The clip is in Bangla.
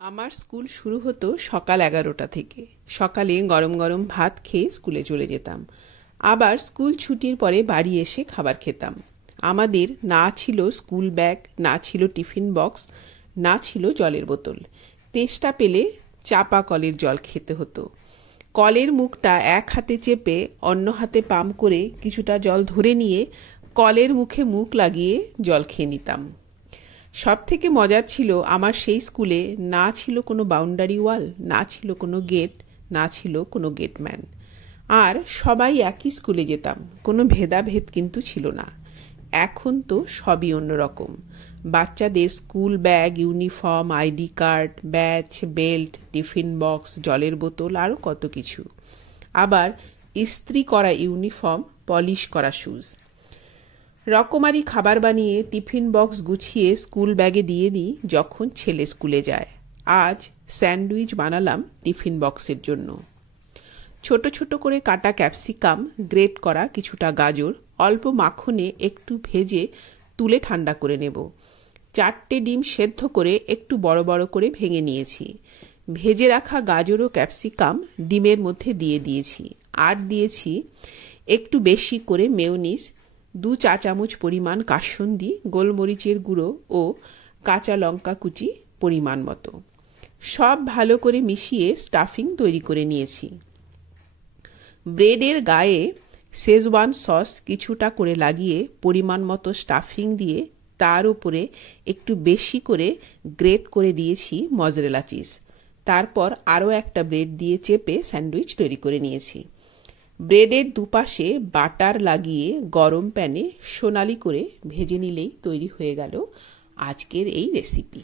আমার স্কুল শুরু হতো সকাল 11টা থেকে। সকালে গরম গরম ভাত খেয়ে স্কুলে চলে যেতাম। আবার স্কুল ছুটির পরে বাড়ি এসে খাবার খেতাম। আমাদের না ছিল স্কুল ব্যাগ, না ছিল টিফিন বক্স, না ছিল জলের বোতল। তেষ্টা পেলে চাপা কলের জল খেতে হতো। কলের মুখটা এক হাতে চেপে অন্য হাতে পাম্প করে কিছুটা জল ধরে নিয়ে কলের মুখে মুখ লাগিয়ে জল খেয়ে নিতাম। সব থেকে মজার ছিল আমার সেই স্কুলে না ছিল কোনো বাউন্ডারি ওয়াল, না ছিল কোনো গেট, না ছিল কোনো গেটম্যান। আর সবাই একই স্কুলে যেতাম, কোনো ভেদাভেদ কিন্তু ছিল না। এখন তো সবই অন্যরকম। বাচ্চাদের school bag, uniform, ID card, batch, belt, tiffin box, জলের বোতল, আরও কত কিছু। আবার ইস্ত্রি করা ইউনিফর্ম, পলিশ করা শুজ। রকমারি খাবার বানিয়ে টিফিন বক্স গুছিয়ে স্কুল ব্যাগে দিয়ে দিই যখন ছেলে স্কুলে যায়। আজ স্যান্ডউইচ বানালাম টিফিন বক্সের জন্য। ছোট ছোট করে কাটা ক্যাপসিকাম, গ্রেট করা কিছুটা গাজর, অল্প মাখনে একটু ভেজে তুলে ঠান্ডা করে নেব। 4টে ডিম সেদ্ধ করে একটু বড় বড় করে ভেঙে নিয়েছি। ভেজে রাখা গাজর ও ক্যাপসিকাম ডিমের মধ্যে দিয়ে দিয়েছি। আর দিয়েছি একটু বেশি করে মেয়োনিজ, 2 চা চামচ পরিমাণ কাসুন্দি, গোলমরিচের গুঁড়ো ও কাঁচা লঙ্কা কুচি পরিমাণ মতো। সব ভালো করে মিশিয়ে স্টাফিং তৈরি করে নিয়েছি। ব্রেডের গায়ে শেজওয়ান সস কিছুটা করে লাগিয়ে পরিমাণ মতো স্টাফিং দিয়ে তার উপরে একটু বেশি করে গ্রেট করে দিয়েছি মজরেলা চিজ। তারপর আরও একটা ব্রেড দিয়ে চেপে স্যান্ডউইচ তৈরি করে নিয়েছি। ব্রেডের দুপাশে বাটার লাগিয়ে গরম প্যানে সোনালি করে ভেজে নিলেই তৈরি হয়ে গেল আজকের এই রেসিপি।